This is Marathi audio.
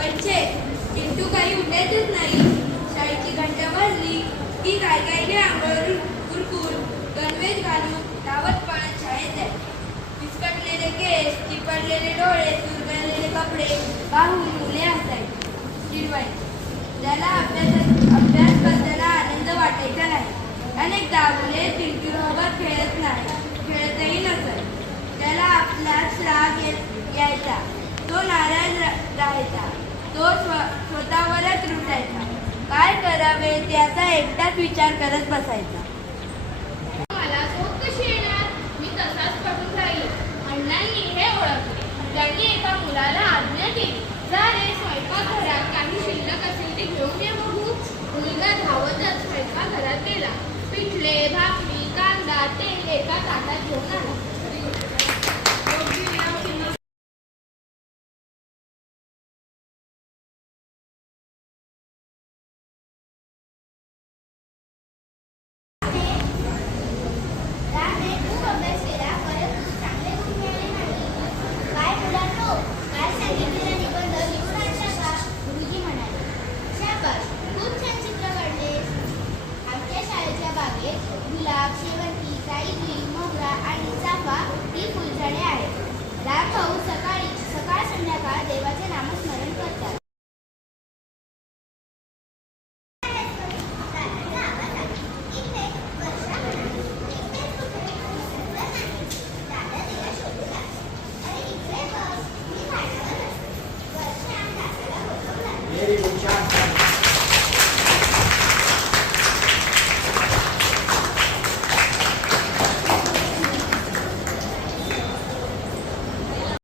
पण छे चिंटू काही उठायचंच नाही. शाळेची घंटा वाजली. की काय कायने आंघोळून कुरकुर गणवेश घालून धावत पळत शाळेत जाईल विस्कटलेले केस चिपडलेले डोळे चुरगळलेले कपडे पाहून मुले हसायची. चिडवायची. त्याला अभ्यास अभ्यास करताना आनंद वाटायचा नाही. अनेकदा मुले चिंटूरोबर खेळत नाही खेळतही नसत. त्याला आपलाच राग यायचा. तो नाराज रा- राहायचा. तो स्व स्वतःवरच रुटायचा काय करावे त्याचा एकटाच विचार करत बसायचा. मला झोप कशी येणार? मी तसाच पडून राहील. अण्णांनी हे ओळखले. त्यांनी एका मुलाला आज्ञा केली जा रे स्वयंपाकघरात काही शिल्लक असेल ते घेऊन ये बघू मुलगा धावतच स्वयंपाकघरात गेला. पिठले भाकरी कांदा तेल एका ताटात घेऊन आला. बागेत गुलाब शेवंती जाईजुई मोगरा आणि चाफा ही फुलझाडे आहेत रामभाऊ सकाळी सकाळ संध्याकाळ देवाचे नामस्मरण करतात Very good, job.